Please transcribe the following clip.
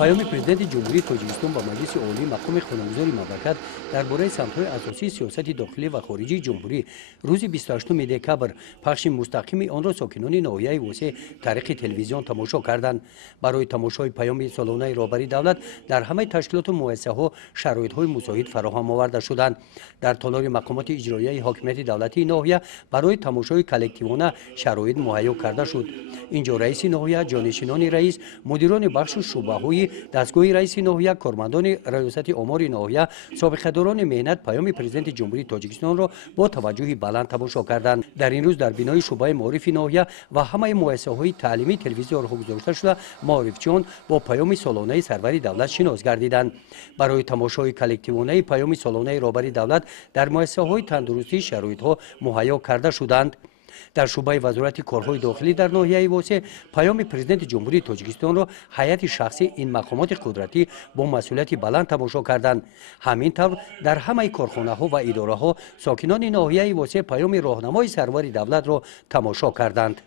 پیام پرزیدنت جمهوری تاجیکستان با مجلس عالی مقام قانونگذار مملکت درباره سمت‌های اساسی سیاست داخلی و خارجی جمهوری روز 28 دکبر پخش مستقیم آن را ساکنان ناحیه واسه طریق تلویزیون تماشا کردند. برای تماشای پیام سالانه رهبری دولت در همه تشکیلات و مؤسسه‌ها شرایط‌های مساعد فراهم آورده شدند. در تالار مقامات اجرایی حاکمیت دولتی ناحیه برای تماشای کلکتیوانه شرایط مهیا کرده شد. اینجا رئیس ناحیه، جانشینان رئیس، مدیران بخش و شعبه‌های دستگاه رئیس ناحیه، کارمندان ریاست آمار ناحیه، سابقه‌داران مهنت پیام پرزیدنت جمهوری تاجیکستان را با توجه بلند تماشا کردند. در این روز در بینای شعبه معارف ناحیه و همه مؤسسه‌های تعلیمی تلویزیون راه گذاشته شده معارفچیان با پیام سالانه سروری دولت شناس گردیدند. برای تماشای کلکتیوانه پیام سالانه رهبری دولت در مؤسسه‌های تندرستی شرایط‌ها مهیا کرده شدند. در شعبه وزارت کارهای داخلی در ناحیه واسه پیام پرزیدنت جمهوری تاجیکستان را هیئت شخصی این مقامات قدرتی با مسئولیت بلند تماشا کردند. همینطور در همه کارخانه‌ها و اداره‌ها ساکنان ناحیه واسه پیام راهنمای سرور دولت را تماشا کردند.